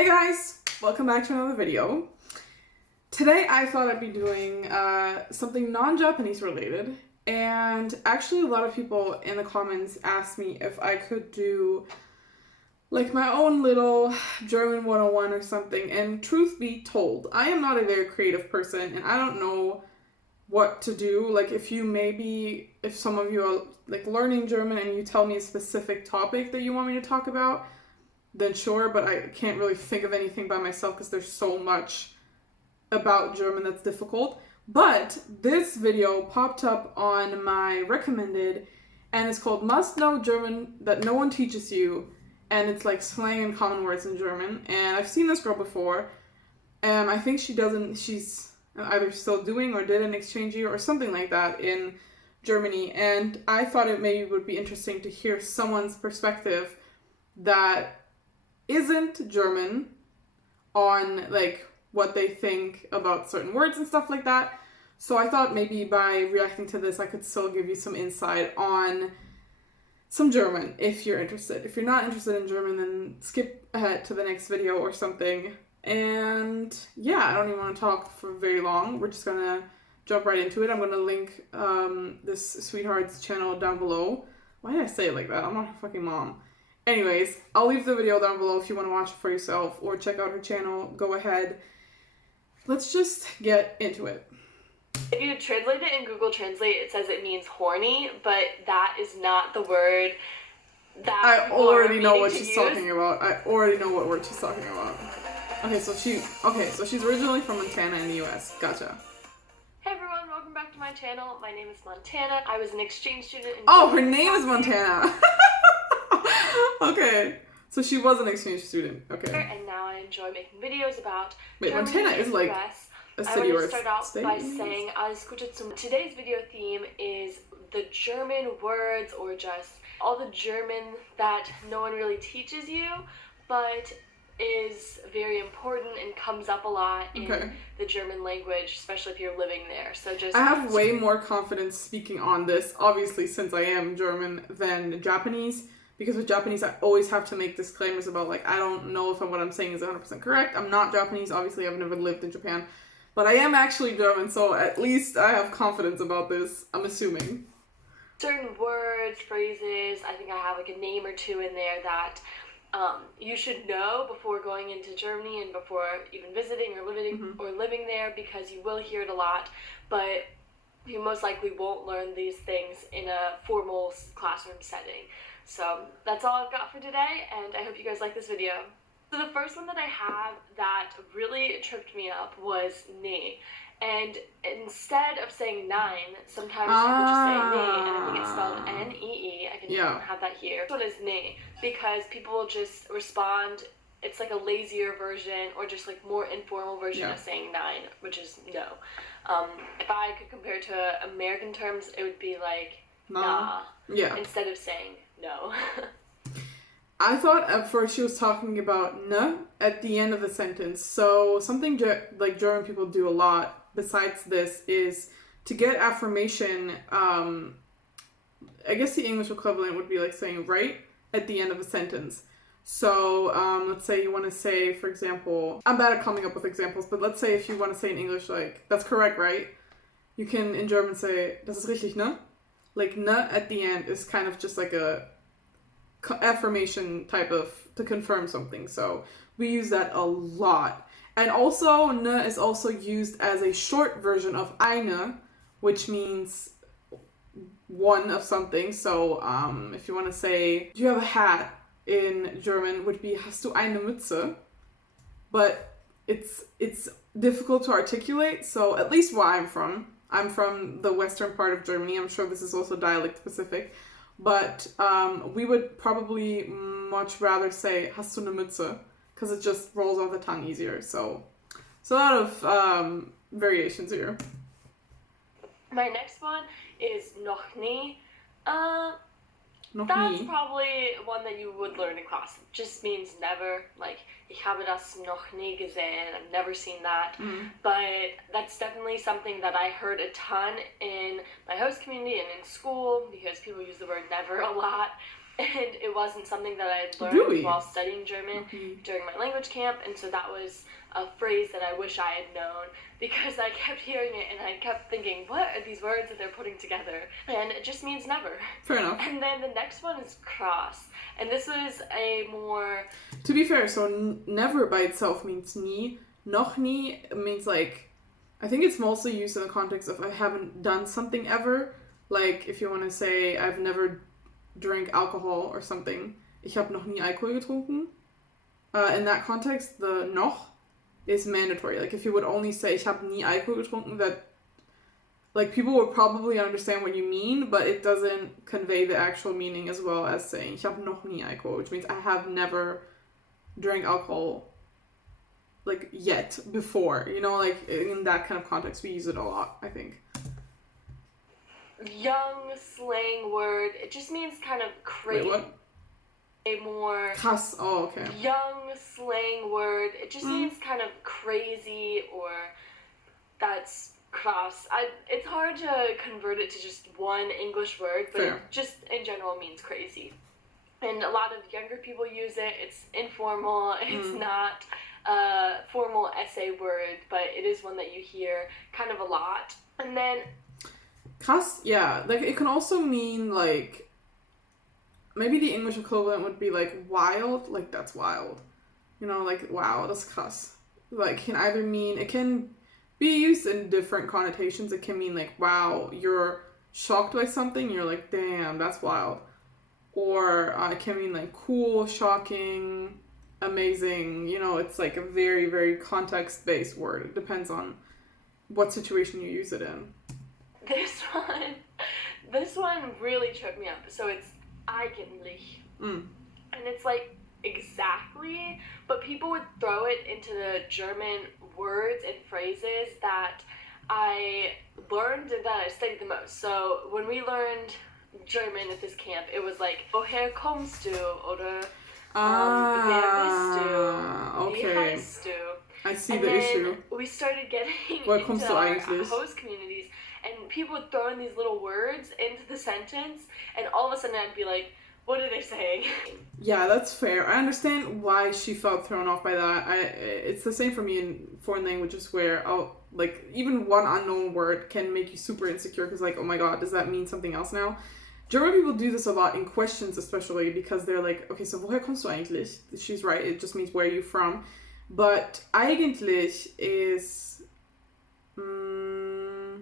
Hey guys, welcome back to another video. Today I thought I'd be doing something non-Japanese related, and actually a lot of people in the comments asked me if I could do like my own little German 101 or something, and truth be told, I am not a very creative person and I don't know what to do. Like if some of you are like learning German and you tell me a specific topic that you want me to talk about, then sure, but I can't really think of anything by myself because there's so much about German that's difficult. But this video popped up on my recommended, and it's called Must Know German That No One Teaches You, and it's like slang and common words in German. And I've seen this girl before, and I think she's either still doing or did an exchange year or something like that in Germany, and I thought it maybe would be interesting to hear someone's perspective that isn't German on like what they think about certain words and stuff like that. So I thought maybe by reacting to this I could still give you some insight on some German if you're interested. If you're not interested in German, then skip ahead to the next video or something. And yeah, I don't even want to talk for very long. We're just gonna jump right into it. I'm gonna link this sweetheart's channel down below. Why did I say it like that? I'm not her fucking mom. Anyways, I'll leave the video down below if you want to watch it for yourself or check out her channel. Go ahead. Let's just get into it. If you translate it in Google Translate, it says it means horny, but that is not the word that I already know what she's talking about. I already know what word she's talking about. Okay, so she's originally from Montana in the US. Gotcha. Hey everyone, welcome back to my channel. My name is Montana. I was an exchange student in her name is Montana. Okay, so she was an exchange student. Okay. And now I enjoy making videos about Germany. Montana is like a city or a state. I want to start off by saying alles Gute zum. Today's video theme is the German words, or just all the German that no one really teaches you, but is very important and comes up a lot in the German language, especially if you're living there. So just I have way more confidence speaking on this, obviously, since I am German, than Japanese. Because with Japanese, I always have to make disclaimers about, like, I don't know if what I'm saying is 100% correct. I'm not Japanese. Obviously, I've never lived in Japan. But I am actually German, so at least I have confidence about this, I'm assuming. Certain words, phrases, I think I have, like, a name or two in there that you should know before going into Germany and before even visiting or living there, because you will hear it a lot. But you most likely won't learn these things in a formal classroom setting. So that's all I've got for today, and I hope you guys like this video. So the first one that I have that really tripped me up was nee. And instead of saying nine, sometimes people just say nee, and I think it's spelled N-E-E. I can have that here. This one is nee, because people will just respond. It's like a lazier version, or just like more informal version of saying nine, which is no. If I could compare it to American terms, it would be like nah, instead of saying no. I thought at first she was talking about n at the end of the sentence. So something like German people do a lot besides this is to get affirmation. I guess the English equivalent would be like saying right at the end of a sentence. So let's say you want to say, for example, I'm bad at coming up with examples, but let's say if you want to say in English, like, that's correct, right? You can in German say, das ist richtig, ne? Like, ne at the end is kind of just like a affirmation type of, to confirm something. So we use that a lot. And also, ne is also used as a short version of eine, which means one of something. So if you want to say, do you have a hat in German, would be, hast du eine Mütze? But it's difficult to articulate. So at least where I'm from the western part of Germany. I'm sure this is also dialect specific. But we would probably much rather say, hast du eine Mütze? Because it just rolls off the tongue easier. So a lot of variations here. My next one is noch nie. That's probably one that you would learn in class. It just means never. Like, ich habe das noch nie gesehen. I've never seen that. But that's definitely something that I heard a ton in my host community and in school, because people use the word never a lot. and it wasn't something that I had learned Really? while studying German during my language camp, and so that was a phrase that I wish I had known, because I kept hearing it and I kept thinking, what are these words that they're putting together? And it just means never. Fair enough. And then the next one is krass, and this was a more... To be fair, so never by itself means nie. Noch nie means like, I think it's mostly used in the context of I haven't done something ever. Like if you want to say I've never drank alcohol or something. Ich habe noch nie Alkohol getrunken. In that context, the noch is mandatory. Like if you would only say ich habe nie Alkohol getrunken, that like people would probably understand what you mean, but it doesn't convey the actual meaning as well as saying ich habe noch nie Alkohol, which means I have never drank alcohol like yet before. You know, like in that kind of context we use it a lot, I think. Young slang word. It just means kind of crazy. Wait, what? A more Krass. Oh, okay. Young slang word. It just means kind of crazy, or that's krass. It's hard to convert it to just one English word, but Fair. it just in general means crazy. And a lot of younger people use it. It's informal. It's not a formal essay word, but it is one that you hear kind of a lot. And then Krass, yeah. Like it can also mean like maybe the English equivalent would be like wild, like that's wild. You know, like wow, that's krass. Like can either mean, it can be used in different connotations. It can mean like wow, you're shocked by something, you're like damn, that's wild. Or it can mean like cool, shocking, amazing. You know, it's like a very, very context-based word. It depends on what situation you use it in. This one really tripped me up. So it's eigentlich. And it's like exactly, but people would throw it into the German words and phrases that I learned and that I studied the most. So when we learned German at this camp, it was like, woher kommst du? Oder wer bist du? Okay. Wie heißt du? I see and the then issue. We started getting Woher kommst into du our eigentlich? host communities, and people would throw in these little words into the sentence, and all of a sudden I'd be like, what are they saying? Yeah, that's fair. I understand why she felt thrown off by that. It's the same for me in foreign languages where like even one unknown word can make you super insecure because like, oh my god, does that mean something else now? German people do this a lot in questions, especially because they're like, okay, so woher kommst du eigentlich? She's right, it just means where are you from? But eigentlich is... to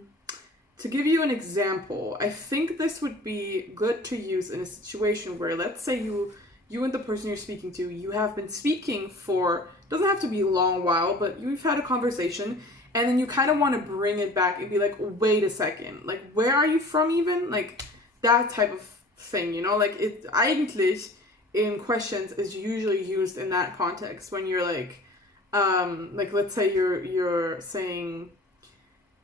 give you an example, I think this would be good to use in a situation where, let's say you and the person you're speaking to, you have been speaking for, doesn't have to be a long while, but you've had a conversation, and then you kind of want to bring it back and be like, wait a second, like, where are you from even? Like, that type of thing, you know? Like, eigentlich in questions is usually used in that context when you're like let's say you're saying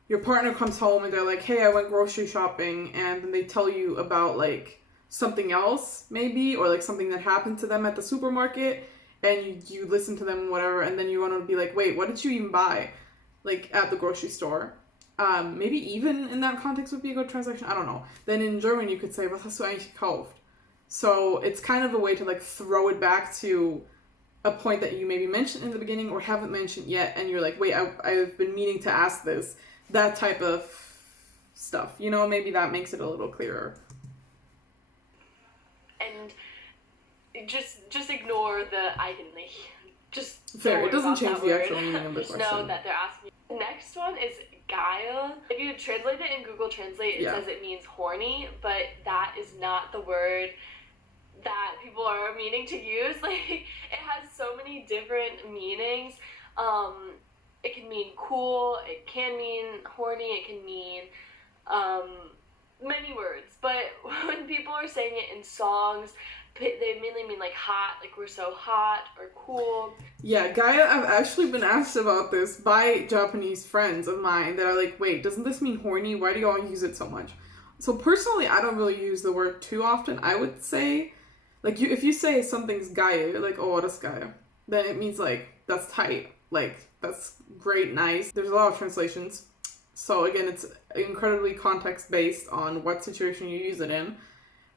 your partner comes home and they're like, hey, I went grocery shopping, and then they tell you about like something else maybe, or like something that happened to them at the supermarket, and you listen to them, whatever, and then you want to be like, wait, what did you even buy like at the grocery store? Maybe even in that context would be a good translation, I don't know. Then in German you could say, was hast du eigentlich gekauft? So it's kind of a way to like throw it back to a point that you maybe mentioned in the beginning or haven't mentioned yet, and you're like, wait, I've been meaning to ask this. That type of stuff, you know, maybe that makes it a little clearer. And just ignore the eigentlich. Just fair. It doesn't change the word. actual meaning of the just question. know that they're asking. The next one is geil. If you translate it in Google Translate, it says it means horny, but that is not the word that people are meaning to use. Like, it has so many different meanings. It can mean cool, it can mean horny, it can mean many words. But when people are saying it in songs, they mainly mean like hot, like we're so hot, or cool. Yeah, geil, I've actually been asked about this by Japanese friends of mine that are like, wait, doesn't this mean horny? Why do y'all use it so much? So personally, I don't really use the word too often. I would say, like, if you say something's geil, you're like, oh, that's geil, then it means like, that's tight, like, that's great, nice. There's a lot of translations. So again, it's incredibly context based on what situation you use it in.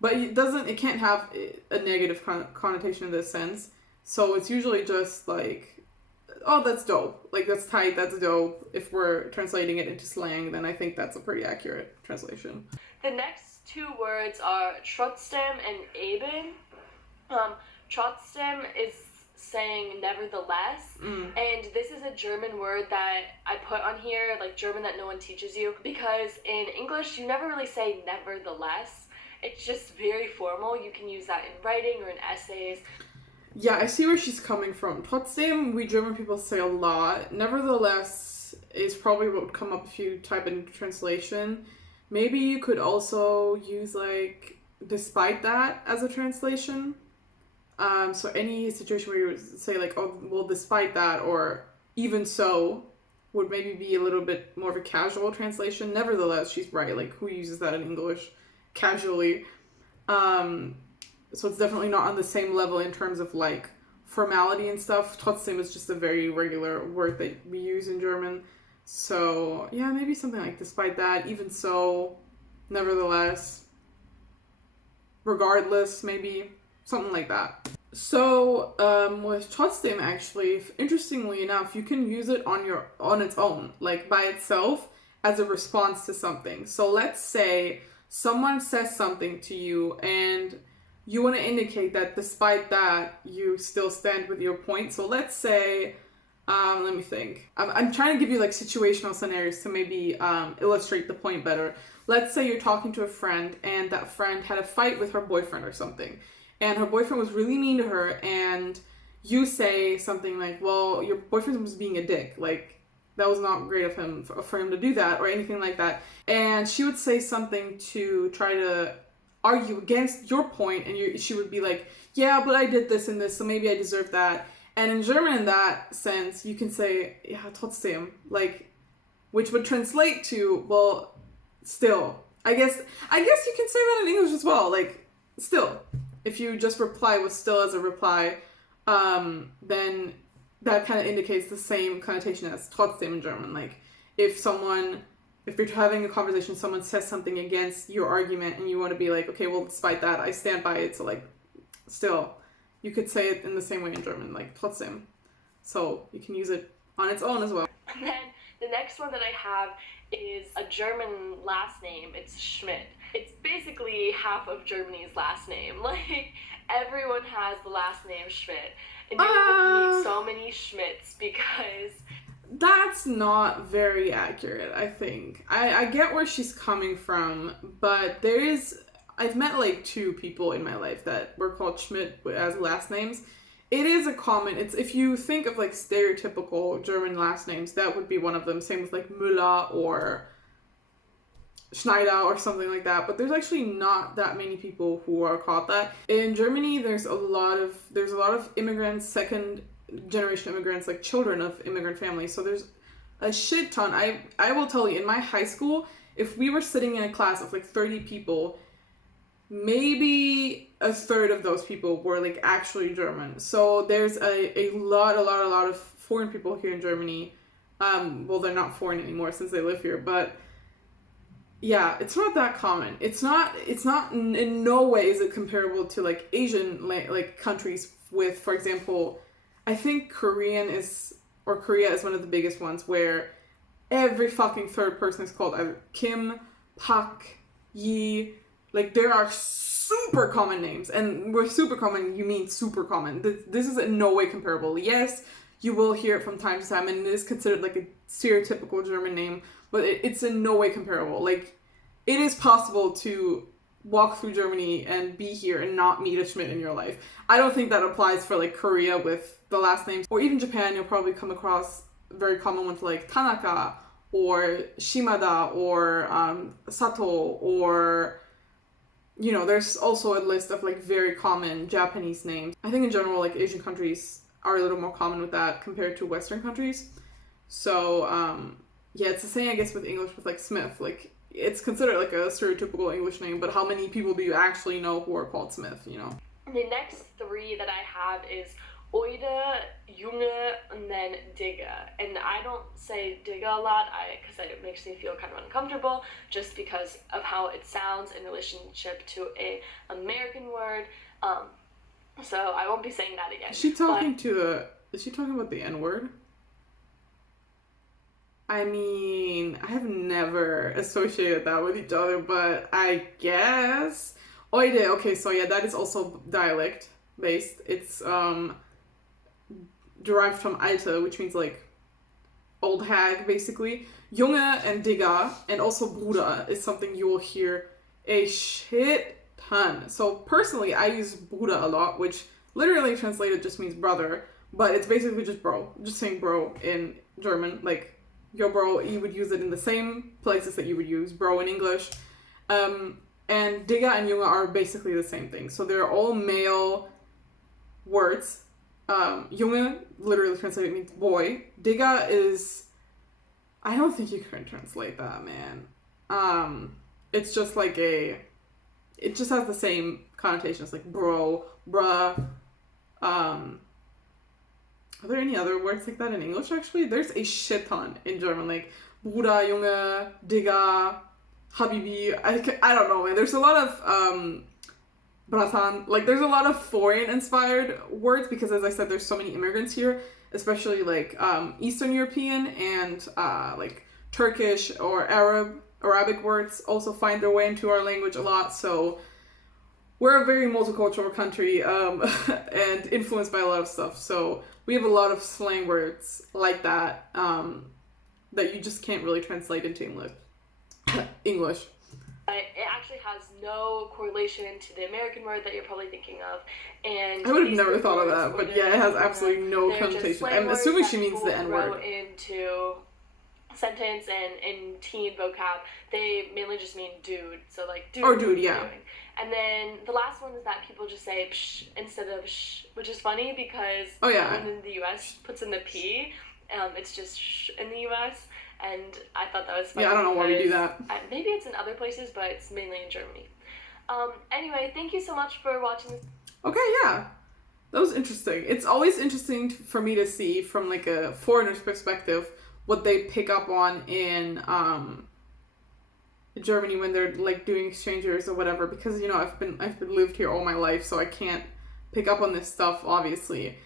But it can't have a negative connotation in this sense. So it's usually just like, oh, that's dope. Like, that's tight, that's dope. If we're translating it into slang, then I think that's a pretty accurate translation. The next two words are trotzdem and eben. Trotzdem is saying nevertheless, and this is a German word that I put on here, like German that no one teaches you, because in English you never really say nevertheless. It's just very formal. You can use that in writing or in essays. Yeah, I see where she's coming from. Trotzdem, we German people say a lot. Nevertheless is probably what would come up if you type it into translation. Maybe you could also use, like, despite that as a translation. So any situation where you would say, like, oh, well, despite that, or even so, would maybe be a little bit more of a casual translation. Nevertheless, she's right. Like, who uses that in English casually? So it's definitely not on the same level in terms of, like, formality and stuff. Trotzdem is just a very regular word that we use in German. So, yeah, maybe something like despite that, even so, nevertheless, regardless, maybe, something like that. So, with trotzdem, actually, interestingly enough, you can use it on its own, like by itself, as a response to something. So let's say someone says something to you and you want to indicate that despite that, you still stand with your point. So let's say, let me think. I'm trying to give you like situational scenarios to maybe illustrate the point better. Let's say you're talking to a friend and that friend had a fight with her boyfriend or something. And her boyfriend was really mean to her, and you say something like, well, your boyfriend was being a dick. Like, that was not great of him for him to do that, or anything like that. And she would say something to try to argue against your point, and she would be like, yeah, but I did this and this, so maybe I deserve that. And in German, in that sense, you can say, ja, trotzdem, like, which would translate to, well, still. I guess you can say that in English as well, like, still. If you just reply with still as a reply, then that kind of indicates the same connotation as trotzdem in German. Like, if you're having a conversation, someone says something against your argument and you want to be like, okay, well, despite that, I stand by it. So, like, still, you could say it in the same way in German, like trotzdem. So you can use it on its own as well. And then the next one that I have is a German last name. It's Schmidt. It's basically half of Germany's last name. Like, everyone has the last name Schmidt. And you will meet so many Schmidts because... That's not very accurate, I think. I get where she's coming from, but I've met like 2 people in my life that were called Schmidt as last names. It is a common, if you think of like stereotypical German last names, that would be one of them. Same with like Müller or Schneider or something like that. But there's actually not that many people who are called that. In Germany, there's a lot of immigrants, second generation immigrants, like children of immigrant families. So there's a shit ton. I will tell you, in my high school, if we were sitting in a class of like 30 people, maybe a third of those people were like actually German. So there's a lot of foreign people here in Germany. Well, they're not foreign anymore since they live here, but yeah, it's not that common. It's not in no way is it comparable to like Asian like countries with, for example, I think Korea is one of the biggest ones where every fucking third person is called either Kim, Pak, Yi. Like, there are super common names, and with super common, you mean super common. This is in no way comparable. Yes, you will hear it from time to time, and it is considered like a stereotypical German name, but it's in no way comparable. Like, it is possible to walk through Germany and be here and not meet a Schmidt in your life. I don't think that applies for like Korea with the last names, or even Japan. You'll probably come across very common ones like Tanaka or Shimada or Sato, or, you know, there's also a list of like very common Japanese names. I think in general, like, Asian countries are a little more common with that compared to Western countries. So yeah, it's the same, I guess, with English with like Smith. Like, it's considered like a stereotypical English name, but how many people do you actually know who are called Smith, you know? The next 3 that I have is Oide, Junge, and then Digga. And I don't say digga a lot because it makes me feel kind of uncomfortable just because of how it sounds in relationship to a American word. So I won't be saying that again. Is she talking about the N-word? I mean, I have never associated that with each other, but I guess. Oide, okay, so yeah, that is also dialect based. It's derived from alte, which means like old hag, basically. Junge and Digga, and also Bruder is something you will hear a shit ton. So personally, I use Bruder a lot, which literally translated just means brother, but it's basically just bro. Just saying bro in German, like yo bro, you would use it in the same places that you would use bro in English. And Digga and Junge are basically the same thing. So they're all male words. Junge literally translated means boy. Digga is, I don't think you can translate that, man. It's just like it just has the same connotations, like bro, bruh. Are there any other words like that in English, actually? There's a shit ton in German, like Bruder, Junge, Digga, Habibi. I don't know, man. There's a lot of, Bratan. Like, there's a lot of foreign-inspired words because, as I said, there's so many immigrants here, especially, like, Eastern European and, like, Turkish or Arabic words also find their way into our language a lot, so we're a very multicultural country, and influenced by a lot of stuff, so we have a lot of slang words like that, that you just can't really translate into English. It actually has no correlation to the American word that you're probably thinking of, and I would have never thought of that, but yeah, it has absolutely no connotation. I'm assuming she means the N-word. Into sentence and in teen vocab, they mainly just mean dude. So like dude. Or dude, yeah. Doing. And then the last one is that people just say psh instead of sh, which is funny because everyone in the US puts in the P. It's just sh in the US. And I thought that was funny. Yeah, I don't know why we do that. Maybe it's in other places, but it's mainly in Germany. Anyway, thank you so much for watching this. Okay, yeah. That was interesting. It's always interesting for me to see from like a foreigner's perspective what they pick up on in Germany when they're like doing exchange years or whatever, because you know I've been lived here all my life, so I can't pick up on this stuff obviously.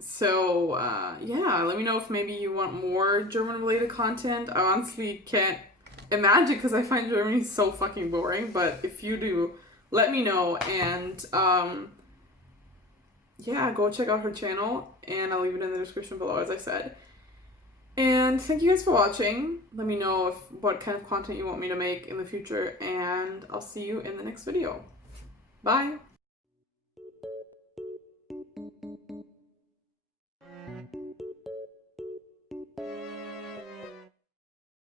So, yeah, let me know if maybe you want more German-related content. I honestly can't imagine because I find Germany so fucking boring, but if you do, let me know, and, yeah, go check out her channel, and I'll leave it in the description below, as I said. And thank you guys for watching. Let me know what kind of content you want me to make in the future, and I'll see you in the next video. Bye!